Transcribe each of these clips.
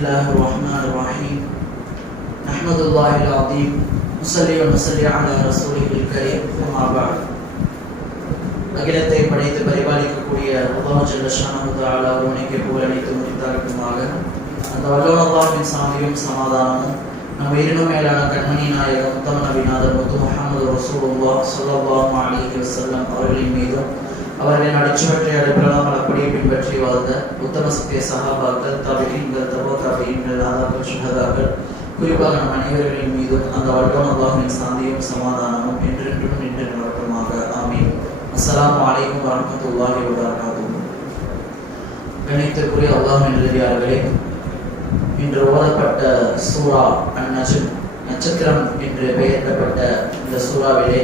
Bismillahirrahmanirrahim. Nahmadullahi al-azim. Nusalli wa nusalli ala rasulihil karim. Amma ba'd. அகிலத்தை படைத்து பரிபாலிக்கக்கூடிய அல்லாஹ் ஜல்ல ஷானஹு தஆலா ஒருவனுக்கே புகழ் அனைத்து முடித்தாகட்டுமாக. அந்த வல்லோன் அல்லாஹ்வின் சாந்தியும் சமாதானமும் நம் உயிரினும் மேலான கண்மணி நாயகம் உத்தம நபிநாதர் முத்து முஹம்மது ரசூலுல்லாஹ் ஸல்லல்லாஹு அலைஹி வஸல்லம் அவர்களின் மீதும் அவர்களின் அடிச்சுவற்றை அடிப்படையாக அப்படியே பின்பற்றி வாழ்ந்த உத்தம சத்திய சஹாபாக்கள் தபீஈன்கள் தபோ தபீஈன்கள் ஆதாக்கள் சுஹதாக்கள் குறிப்பாக நம் அனைவர்களின் மீதும் அந்த வல்லோன் அல்லாஹ்வின் சாந்தியும் சமாதானமும் என்றென்றும் நின்று நிலவட்டுமாக. ஆமீன். அஸ்ஸலாமு அலைக்கும் வரஹ்மத்துல்லாஹி வபரகாத்துஹு. கணித்திற்குரிய அல்லாஹ்வின் நல்லடியார்களே, இன்று ஓதப்பட்ட சூரா அன்-நஜ்ம், நட்சத்திரம் என்று பெயரிடப்பட்ட இந்த சூறாவிலே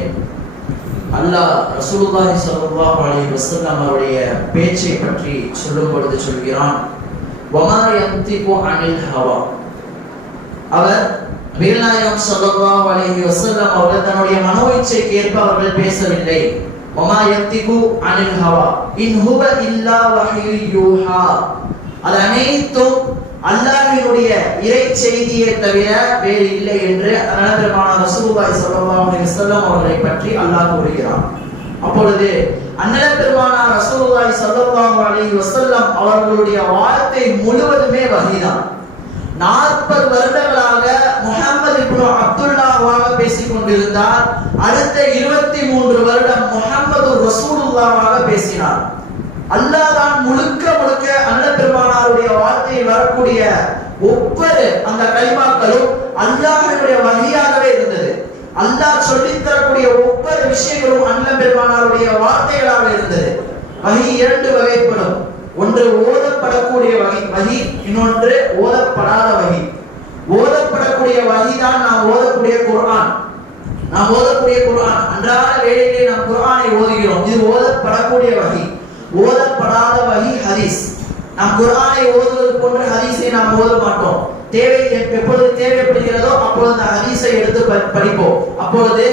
அல்லாஹ் ரசூலுல்லாஹி ஸல்லல்லாஹு அலைஹி வஸல்லம் அவருடைய பேச்சை பற்றி சொல்லும் பொழுது சொல்கிறான், வமா யன்திகு அனில் ஹவா. அவர் நபிகள் நாயகம் ஸல்லல்லாஹு அலைஹி வஸல்லம் அவர்கள் தன்னுடைய மனோ இச்சைக்கு ஏற்ப அவர்கள் பேசவில்லை. வமா யன்திகு அனில் ஹவா இன் ஹுவ இல்லா வஹ்யு யூஹா. அது அனைத்தும் அல்லாஹ்வினுடைய இறை செய்தியை தவிர வேறு இல்லை என்று அன்னலபெருமானார் ரசூலுல்லாஹி ஸல்லல்லாஹு அலைஹி வஸல்லம் அவர்களை பற்றி அல்லாஹ் கூறுகிறான். அப்பொழுது அன்னலபெருமானார் ரசூலுல்லாஹி ஸல்லல்லாஹு அலைஹி வஸல்லம் அவர்களுடைய வார்த்தை முழுவதுமே வஹீதான். 40 வருடங்களாக முஹம்மது இப்னு அப்துல்லாஹ்வாக பேசிக் கொண்டிருந்தார். அடுத்த 23 வருடம் முஹம்மது ரசூலுல்லாஹ்வாக பேசினார். அல்லாஹ் தான் முழுக்க முழுக்க அன்னலபெருமானாருடைய வார்த்தையில் வரக்கூடிய ஒவ்வொரு அந்த கலிமாக்களும் அல்லாஹ்வுடைய வஹியாகவே இருந்தது. அல்லாஹ் சொல்லித் தரக்கூடிய ஒவ்வொரு விஷயங்களும் அன்னலபெருமானாருடைய வார்த்தைகளாக இருந்தது. வஹி 2 வகைப்படும். ஒன்று ஓதப்படக்கூடிய வஹி, இன்னொன்று ஓதப்படாத வஹி. ஓதப்படக்கூடிய வஹி தான் நாம் ஓதக்கூடிய குர்ஆன். நாம் ஓதக்கூடிய குர்ஆன், அன்றாட வேளையிலே நாம் குர்ஆனை ஓதுகிறோம். இது ஓதப்படக்கூடிய வஹி. ஓதப்படாத வஹி ஹதீஸ். நாம் குர்ஆனை ஓதுவது போன்ற ஹதீஸை நாம் ஓத மாட்டோம். எப்பொழுது தேவைப்படுகிறதோ அப்பொழுது அந்த ஹதீஸை எடுத்து படிப்போம். அப்பொழுது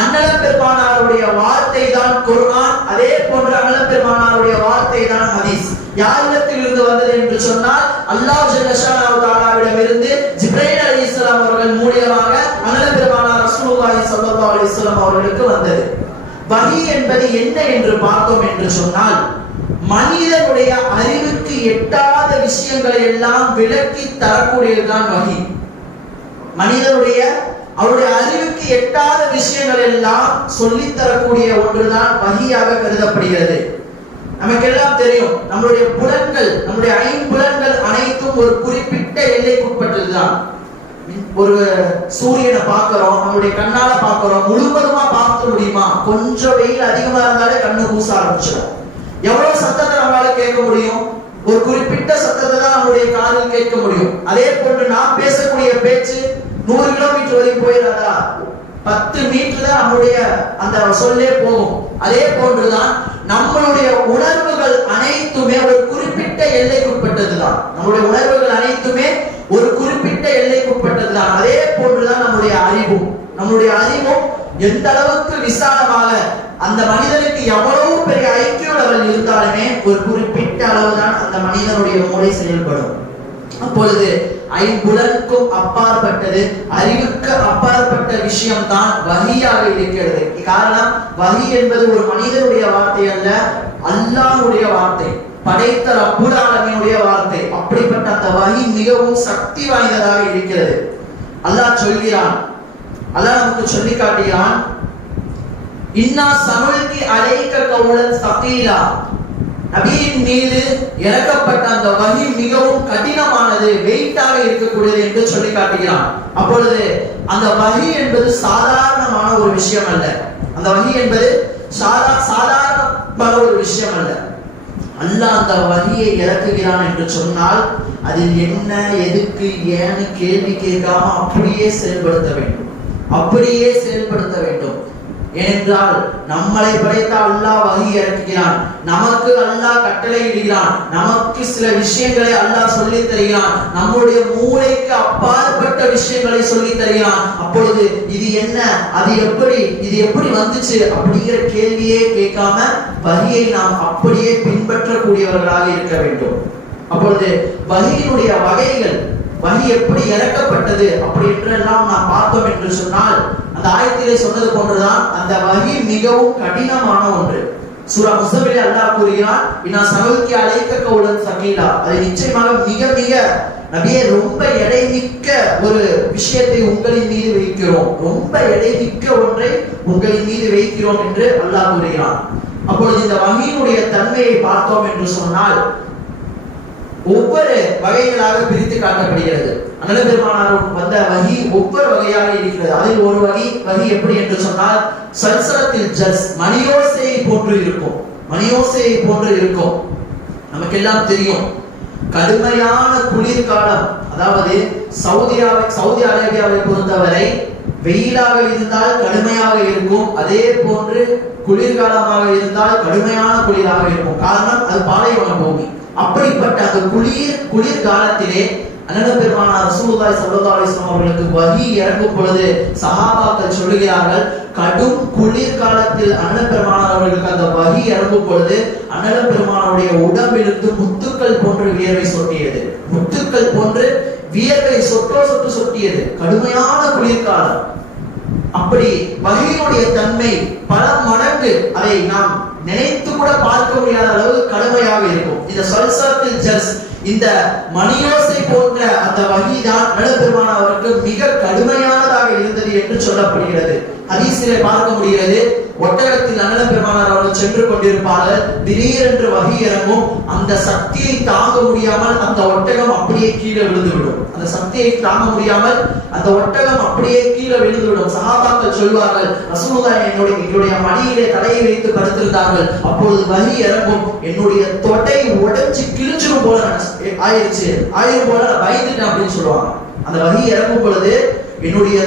அன்னலபெருமானாருடைய வார்த்தை தான் குர்ஆன், அதே போன்ற அன்னலபெருமானாருடைய வார்த்தை தான் ஹதீஸ். யாரிடத்தில் இருந்து வந்தது என்று சொன்னால் அல்லாஹ் ஜல்ல ஷானஹு தஆலாவிடம் இருந்து ஜிப்ரீல் அலைஹிஸ்ஸலாம் அவர்கள் மூலமாக அன்னலபெருமானார் ரசூலுல்லாஹி ஸல்லல்லாஹு அலைஹி வஸல்லம் அவர்களுக்கு வந்தது. வஹி என்பது என்ன என்று பார்த்தோம் என்று சொன்னால், மனிதனுடைய அறிவுக்கு எட்டாத விஷயங்களை எல்லாம் விளக்கி தரக்கூடியதுதான் வஹி. மனிதனுடைய அவருடைய அறிவுக்கு எட்டாத விஷயங்கள் எல்லாம் சொல்லி தரக்கூடிய ஒன்றுதான் வஹியாக கருதப்படுகிறது. நமக்கெல்லாம் தெரியும், நம்மளுடைய புலன்கள், நம்முடைய ஐம்புலன்கள் அனைத்தும் ஒரு குறிப்பிட்ட எல்லைக்குட்பட்டதுதான். ஒரு சூரியனை பார்க்கிறோம், நம்மளுடைய கண்ணால பார்க்கிறோம், முழுவதுமா பார்க்க முடியுமா? கொஞ்சம் வெயில் அதிகமா இருந்தாலே கண்ணு கூச ஆரம்பிச்சிடும். எவ்வளவு சத்தத்தை நம்மளால கேட்க முடியும்? ஒரு குறிப்பிட்ட சத்தத்தை தான் நம்மளுடைய காதில் கேட்க முடியும். அதே போன்று நாம் பேசக்கூடிய பேச்சு 100 கிலோமீட்டர் வரைக்கும் போயிடாதா? 10 மீட்டர் தான் நம்மளுடைய அந்த சொல்லே போகும். அதே போன்றுதான் நம்மளுடைய உணர்வுகள் அனைத்துமே ஒரு குறிப்பிட்ட எல்லைக்குட்பட்டதுதான். நம்மளுடைய உணர்வுகள் அனைத்துமே ஒரு குறிப்பிட்ட எல்லைக்குட்பட்டதுதான். அதே போன்றுதான் நம்முடைய அறிவும். நம்மளுடைய அறிவும் எந்த அளவுக்கு விசாலமாக, அந்த மனிதனுக்கு எவ்வளவு பெரிய ஐக்கிய லெவல் இருந்தாலுமே ஒரு குறிப்பிட்ட அளவுதான் அந்த மனிதனுடைய மூளை செயல்படும். அப்பொழுது ஐம்புலனுக்கும் அப்பாற்பட்டது, அறிவுக்கு அப்பாற்பட்ட விஷயம் தான் வஹியாக இருக்கிறது. காரணம், வஹி என்பது ஒரு மனிதனுடைய வார்த்தை அல்ல, அல்லாஹ்வுடைய வார்த்தை, படைத்த ரப்புல் ஆலமீனுடைய வார்த்தை. அப்படிப்பட்ட அந்த வஹி மிகவும் சக்தி வாய்ந்ததாக இருக்கிறது. அல்லாஹ் சொல்கிறான், அல்லாஹ் நமக்கு சொல்லி காட்டுகிறான், இன்னா சனுல்கி அலைக கௌலன் ஸகீலா. நபியின் மீது இறக்கப்பட்ட அந்த வஹி மிகவும் கடினமானது, வெயிட்டாக இருக்கக்கூடியது என்று சொல்லி காட்டுகிறான். அப்பொழுது அந்த வஹி என்பது சாதாரணமான ஒரு விஷயம் அல்ல. அந்த வஹி என்பது சாதாரணமான ஒரு விஷயம் அல்ல. அல்லாஹ் அந்த வஹியை இறக்குகிறான் என்று சொன்னால் அதில் என்ன, எதுக்கு, ஏன்னு கேள்வி கேட்காம அப்படியே செயல்படுத்த வேண்டும். அப்படியே செயல்படுத்த வேண்டும். ஏனென்றால் நம்மளை படைத்த அல்லாஹ் வஹி இறக்குகிறான், நமக்கு அல்லாஹ் கட்டளை இடுகிறான், நமக்கு சில விஷயங்களை அல்லாஹ் சொல்லி தருகிறான், நம்முடைய மூளைக்கு அப்பாற்பட்ட விஷயங்களை சொல்லி தருகிறான். அப்பொழுது இது என்ன, அது எப்படி, இது எப்படி வந்துச்சு அப்படிங்கிற கேள்வியே கேட்காம வஹியை நாம் அப்படியே பின்பற்றக்கூடியவர்களாக இருக்க வேண்டும். அப்பொழுது வஹியினுடைய வகைகள் வஹி எப்படி இறக்கப்பட்டது அப்படி என்றெல்லாம் நாம் பார்த்தோம் என்று சொன்னால், அந்த ஆயத்திலே சொன்னது போன்றுதான் அந்த வஹி மிகவும் கடினமான ஒன்று. சூரா முஸம்மிலே அல்லாஹ் கூறுகிறான், இன்னா சனல்கி அலைக கௌலன் ஸகீலா. அது நிச்சயமாக மிக மிக நபியே ரொம்ப எடை மிக்க ஒரு விஷயத்தை உங்களின் மீது வைக்கிறோம், ரொம்ப எடை மிக்க ஒன்றை உங்களின் மீது வைக்கிறோம் என்று அல்லாஹ் கூறுகிறான். அப்பொழுது இந்த வஹியினுடைய தன்மையை பார்த்தோம் என்று சொன்னால் ஒவ்வொரு வகைகளாக பிரித்து காட்டப்படுகிறது. அண்ணல் பெருமானார் வந்த வஹி ஒவ்வொரு வகையாக இருக்கிறது. அதில் ஒரு வகை எப்படி என்று சொன்னால், சல்சலத்தில் ஜல்ஸ், மணியோசையை போன்று இருக்கும். மணியோசையை போன்று இருக்கும். நமக்கெல்லாம் தெரியும், கடுமையான குளிர்காலம், அதாவது சவுதி அரேபியாவை பொறுத்தவரை வெயிலாக இருந்தால் கடுமையாக இருக்கும், அதே போன்று குளிர்காலமாக இருந்தால் கடுமையான குளிராக இருக்கும். காரணம், அது பாலைவன பூமி. அப்படிப்பட்ட அந்த குளிர் காலத்திலே அண்ணல் பெருமானார் ரசூலுல்லாஹி ஸல்லல்லாஹு அலைஹி வஸல்லம் அவர்களுக்கு வஹி இறங்கும் பொழுது சஹாபாக்கள் சொல்லுகிறார்கள், கடும் குளிர் காலத்தில் அண்ணல் பெருமானார் அவர்களுக்கு அந்த வஹி இறங்கும் பொழுது அண்ணல் பெருமானாருடைய உடம்பிலிருந்து முத்துக்கள் போன்று வியர்வை சொட்டியது. முத்துக்கள் போன்று வியர்வை சொட்டு சொட்டியது. கடுமையான குளிர்காலம். அப்படி வஹியினுடைய தன்மை பல மடங்கு, அதை நாம் நினைத்து கூட பார்க்க முடியாத அளவு கடுமையாக இருக்கும். இந்த சல்சலத்தில் ஜல்ஸ், இந்த மணியோசை போன்ற அந்த வஹி தான் அண்ணல் பெருமானார் அவருக்கு மிக கடுமையானதாக இருந்தது என்று சொல்லப்படுகிறது. ஹதீஸிலே பார்க்க முடிகிறது, ஒட்டகத்தில் அண்ணல் பெருமானார் அவர்கள் சென்று கொண்டிருப்பார்கள், திடீரென்று வஹி இறங்கும். அந்த சக்தியை தாங்க முடியாமல் அந்த ஒட்டகம் அப்படியே கீழே விழுந்துவிடும். அந்த சக்தியை தாங்க முடியாமல் அந்த ஒட்டகம் அப்படியே கீழே விழுந்துவிடும். சஹாபாக்கள் சொல்வார்கள், ரசூலுல்லாஹ் என்னுடைய மடியிலே தலையை வைத்து படுத்திருந்தார்கள், அப்பொழுது வஹி இறங்கும், என்னுடைய தொடை உடைச்சு கிழிஞ்சிரும் போல ஆயிரம் போல பயந்துட்டேன் அப்படின்னு சொல்லுவாங்க. அந்த வஹி இறங்கும் பொழுது என்னுடைய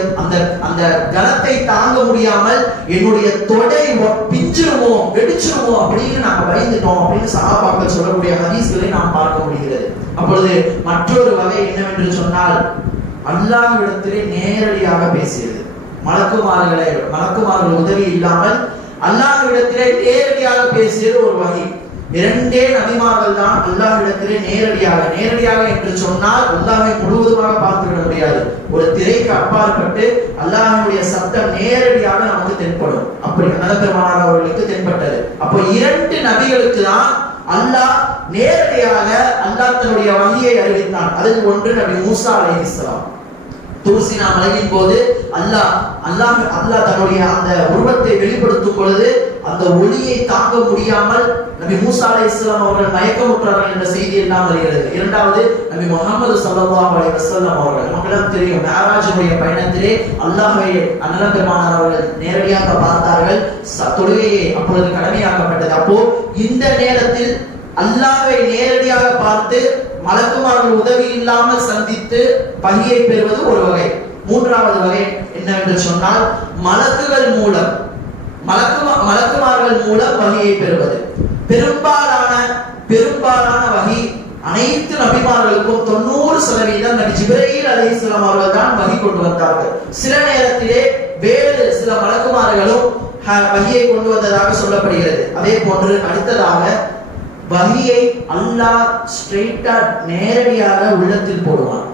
அந்த கனத்தை தாங்க முடியாமல் என்னுடைய தொடை பிஞ்சிருமோ வெடிச்சிருமோ அப்படின்னு நாங்க பயந்துட்டோம் அப்படின்னு சஹாபாக்கள் சொல்லக்கூடிய ஹதீஸ்களை நாம் பார்க்க முடிகிறது. அப்பொழுது மற்றொரு வகை என்னவென்று சொன்னால், அல்லாஹ்விடத்திலே நேரடியாக பேசியது. மலக்குமார்கள் உதவி இல்லாமல் அல்லாஹ்விடத்திலே நேரடியாக பேசியது ஒரு வகை. இரண்டே நபிமார்கள் தான் அல்லாஹ்விடத்திலே நேரடியாக என்று சொன்னால் அல்லாஹ்வை முழுவதுமாக பார்த்துவிட முடியாது. ஒரு திரைக்கு அப்பாற்பட்டு அல்லாஹ்வுடைய சத்தம் நேரடியாக நமக்கு தென்படும். அப்படி அண்ணல் பெருமானார் அவர்களுக்கு தென்பட்டது. அப்போ இரண்டு நபிகளுக்கு தான் அல்லாஹ் நேரடியாக அல்லாஹ் தன்னுடைய வஹியை அறிவித்தான். அதில் ஒன்று நபி மூசா அலைஹிஸ்ஸலாம். தூர்சினா மலையின் போது அல்லாஹ் தன்னுடைய அந்த உருவத்தை வெளிப்படுத்தும் பொழுது அந்த ஒளியை தாங்க முடியாமல் நபி மூசா அலைஹிஸ்ஸலாம் அவர்கள் மயக்கமுற்றார்கள் என்ற செய்தி எல்லாம் வருகிறது. இரண்டாவது, நபி முஹம்மது ஸல்லல்லாஹு அலைஹி வஸல்லம் அவர்கள், நமக்கு தெரியும், மிஅராஜுடைய பயணத்திலே அல்லாஹ்வை அண்ணல் பெருமானார் அவர்கள் நேரடியாக பார்த்தார்கள். தொழுகையை அப்பொழுது கடமையாக்கப்பட்டது. அப்போ இந்த நேரத்தில் அல்லாஹ்வை நேரடியாக பார்த்து மலக்குமார்கள் உதவி இல்லாமல் சந்தித்து வஹியை பெறுவது ஒரு வகை. மூன்றாவது வகை என்னவென்று சொன்னால், மலக்குகள் மூலம் மலக்குமார்கள் மூலம் வஹியை பெறுவது. பெரும்பாலான வஹி அனைத்து நபிமார்களுக்கும் 90% நபி ஜிப்ரீல் அலைஹிஸ்ஸலாம் அவர்கள் தான் வஹி கொண்டு வந்தார்கள். சில நேரத்திலே வேறு சில மலக்குமார்களும் வஹியை கொண்டு வந்ததாக சொல்லப்படுகிறது. அதே போன்று அடுத்ததாக வஹியை அல்லாஹ் ஸ்ட்ரைட்டா நேரடியாக உள்ளத்தில் போடுவான்.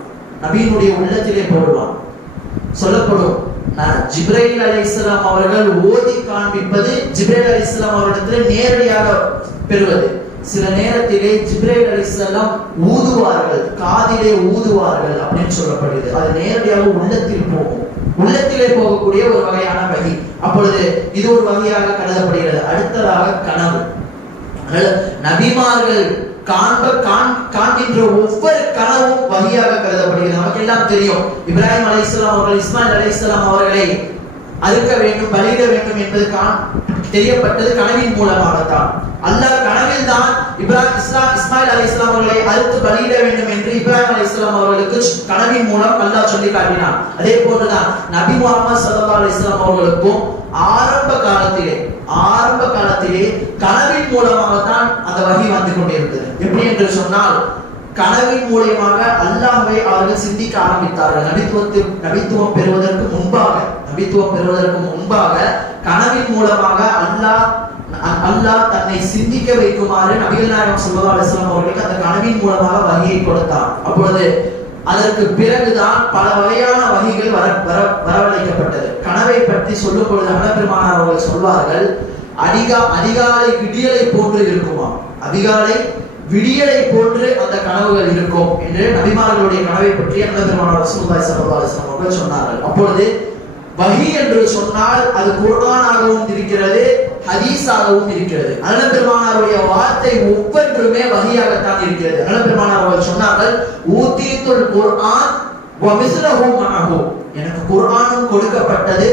நபியினுடைய உள்ளத்திலே போடுவான். சொல்லப்படும், ஜிப்ரீல் அலைஹிஸ்ஸலாம் அவர்கள் ஓதி காண்பிப்பது ஜிப்ரீல் அலைஹிஸ்ஸலாம் அவர்களிடத்திலே நேரடியாக பெறுவது. சில நேரத்திலே ஜிப்ரீல் அலைஹிஸ்ஸலாம் ஊதுவார்கள், காதிலே ஊதுவார்கள் அப்படின்னு சொல்லப்படுகிறது. அது நேரடியாக உள்ளத்தில் போகும். உள்ளத்திலே போகக்கூடிய ஒரு வகையான வஹி. அப்பொழுது இது ஒரு வகையாக கருதப்படுகிறது. அடுத்ததாக கனவு. நபிமார்கள் காண்கின்ற ஒவ்வொரு கனவும் வஹியாக கருதப்படுகிறது. நமக்கு எல்லாம் தெரியும், இப்ராஹிம் அலைஹிஸ்ஸலாம் அவர்கள் இஸ்மாயில் அலைஹிஸ்ஸலாம் அவர்களை அறுக்க வேண்டும், பலியிட வேண்டும் என்பது தெரியப்பட்டது கனவின் மூலமாகத்தான். அல்லாஹ் கனவில் தான் இஸ்மாயில் அலைஹிஸ்ஸலாம் அவர்களை அறுத்து பலியிட வேண்டும் என்று இப்ராஹிம் அலைஹிஸ்ஸலாம் அவர்களுக்கு கனவின் மூலம் அல்லாஹ் சொல்லி காட்டினான். அதே போன்றுதான் நபி முஹம்மது ஸல்லல்லாஹு அலைஹி வஸல்லம் அவர்களுக்கும் ஆரம்ப காலத்திலே கனவின் மூலமாகத்தான் அந்த வஹி வந்து கொண்டிருந்தது. எப்படி என்று சொன்னால், கனவின் மூலமாக அல்லாஹ்வை அவர்கள் சிந்திக்க ஆரம்பித்தார்கள். நபித்துவம் பெறுவதற்கு முன்பாக கனவின் மூலமாக அல்லாஹ் தன்னை சிந்திக்க வைக்குமாறு நபிகள் நாயகம் ஸல்லல்லாஹு அலைஹி வஸல்லம் அவர்களுக்கு அந்த கனவின் மூலமாக வஹியை கொடுத்தார். அப்பொழுது அதற்கு பிறகுதான் பல வகையான வகைகள் வரவழைக்கப்பட்டது. கனவை பற்றி சொல்லும் பொழுது அன்னபெருமானார் அவர்கள் சொல்வார்கள், அதிகாலை விடியலை போன்று இருக்குமா, அதிகாலை விடியலை போன்று அந்த கனவுகள் இருக்கும் என்று நபிமார்களுடைய கனவை பற்றி அன்னபெருமானார் ரசூலுல்லாஹி ஸல்லல்லாஹு அலைஹி வஸல்லம் அவர்கள் சொன்னார்கள். அப்பொழுது வஹி என்று சொன்னால் அது குர்ஆனாகவும் இருக்கிறது, ஹதீஸாகவும் இருக்கிறது. அன்னபெருமானாருடைய வார்த்தை ஒவ்வொன்றுமே வஹியாகத்தான் இருக்கிறது. அன்னபெருமானார் அவர்கள் சொன்னார்கள், ஊதீத்துல் குர்ஆன் வ மிஸ்லஹு மஅஹு, எனக்கு குர்ஆனும் கொடுக்கப்பட்டது,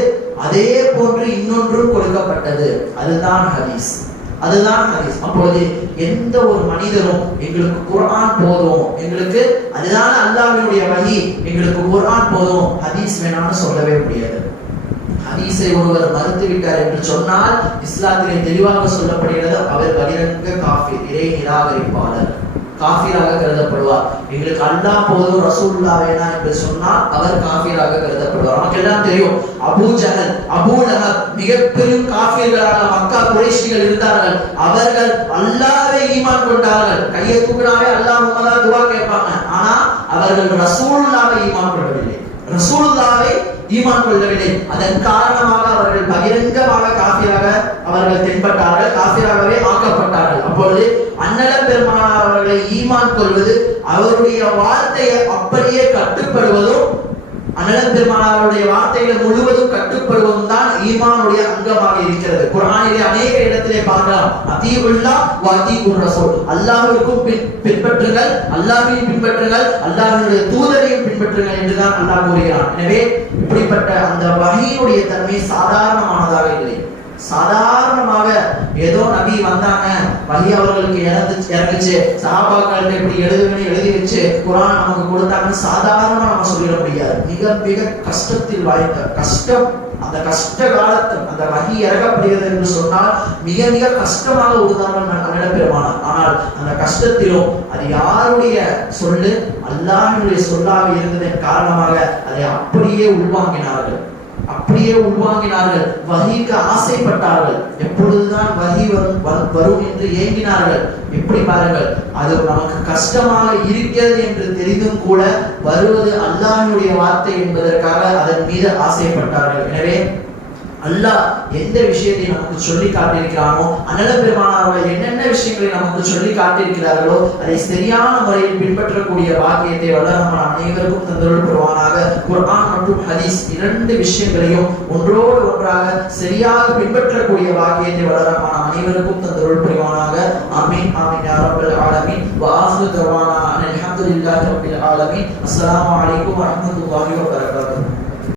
அதே போன்று இன்னொன்றும் கொடுக்கப்பட்டது. அதுதான் ஹதீஸ், அதுதான் ஹதீஸ். அப்பொழுது எந்த ஒரு மனிதரும் எங்களுக்கு குர்ஆன் போதும், எங்களுக்கு அதுதான் அல்லாஹ்வினுடைய வஹி, எங்களுக்கு குர்ஆன் போதும், ஹதீஸ் வேணாம்னு சொல்லவே முடியாது. ஹதீஸை ஒருவர் மறுத்து விட்டார் என்று சொன்னால் இஸ்லாத்திலே தெளிவாக சொல்லப்படுகிறது, அவர் பகிரங்க காஃபிர், இறை நிராகரிப்பாளர், காஃபிராக கருதப்படுவார். எங்களுக்கு அல்லாஹ் போதும் ரசூலுல்லாஹ் வேணாம் என்று சொன்னால் அவர் காஃபிராக கருதப்படுவார். நமக்கு எல்லாம் தெரியும், அபூ ஜஹல், அபூ லஹப் மிக பெரும் காஃபிர்களாக மக்கா குறைஷிகள் இருந்தார்கள். அவர்கள் அல்லாஹ்வை ஈமான் கொண்டார்கள், கையை தூக்கினாவே அல்லாஹ்வும்ம துஆ கேட்பாங்க. ஆனா அவர்கள் ரசூலுல்லாஹ்வை ஈமான் கொள்ளவில்லை, ரசூலுல்லாஹ்வை ஈமான் கொள்ளவில்லை. அதன் காரணமாக அவர்கள் பகிரங்கமாக காஃபிராக அவர்கள் தென்பட்டார்கள், காஃபிராகவே ஆக்கப்பட்டார்கள். அப்பொழுது அன்னலம் பெருமானார் அவர்களை ஈமான் கொள்வது, அவருடைய வார்த்தையை அப்படியே கட்டுப்படுவதும், அன்னலம் பெருமானாருடைய வார்த்தைகள் முழுவதும் கட்டுப்படுவதும் தான் ஈமானுடைய அங்கமாக இருக்கிறது. குர்ஆனிலே அநேக இடத்திலே பார்க்கலாம், அதீஉல்லாஹ் வ அதீஉர் ரசூல், அல்லாஹ்விற்கும் பின்பற்றுங்கள், அல்லாஹ்வையும் பின்பற்றுங்கள், அல்லாஹ்வினுடைய தூதரையும் பின்பற்றுங்கள் என்றுதான் அல்லாஹ் கூறுகிறான். எனவே இப்படிப்பட்ட அந்த வஹீனுடைய தன்மை சாதாரணமானதாக இல்லை. சாதாரணமாக ஏதோ நபி வந்தாங்க, வஹி அவர்களுக்கு இறங்குச்சு, சஹாபாக்கள் இப்படி எழுதுவேன்னு எழுதி வச்சு குர்ஆன் நமக்கு கொடுத்தாங்கன்னு சாதாரணமா நம்ம சொல்லிட முடியாது. மிக மிக கஷ்டத்தில் வாய்ந்த கஷ்டம், அந்த கஷ்ட காலத்தில் அந்த வஹி இறக்கப்படுகிறது என்று சொன்னால் மிக மிக கஷ்டமாக உதாரணம் பெருமானார். ஆனால் அந்த கஷ்டத்திலும் அது யாருடைய சொல்லு, அல்லாஹ்வினுடைய சொல்லாக இருந்ததன் காரணமாக அதை அப்படியே உள்வாங்கினார்கள், அப்படியே உள்வாங்கினார்கள். வஹீக்கு ஆசைப்பட்டார்கள், எப்பொழுதுதான் வஹி வரும் என்று ஏங்கினார்கள். எப்படி பாருங்கள், அது நமக்கு கஷ்டமாக இருக்கிறது என்று தெரிந்தும் கூட வருவது அல்லாஹ்வுடைய வார்த்தை என்பதற்காக அதன் மீது ஆசைப்பட்டார்கள். எனவே அல்லாஹ் எந்த விஷயத்தை நமக்கு சொல்லி காட்டியிருக்கிறானோ, அன்னலம் பெருமானார் என்னென்ன விஷயங்களை நமக்கு சொல்லி காட்டியிருக்கிறார்களோ அதை சரியான முறையில் பின்பற்றக்கூடிய பாக்கியத்தை வல்ல நம்ம அனைவருக்கும் தந்தருள் புரிவானாக. குர்ஆன் மற்றும் ஹதீஸ் இரண்டு விஷயங்களையும் ஒன்றோடு ஒன்றாக சரியாக பின்பற்றக்கூடிய பாக்கியத்தை வல்ல நம்ம அனைவருக்கும் தந்தருள் புரிவானாக. ஆமீன் ஆமீன் யா ரப்பல் ஆலமீன். வ ஆஃபிரு தவானா அல்ஹம்துலில்லாஹி ரப்பில் ஆலமீன். அஸ்ஸலாமு அலைக்கும் வ ரஹ்மத்துல்லாஹி வ பரகாத்துஹு.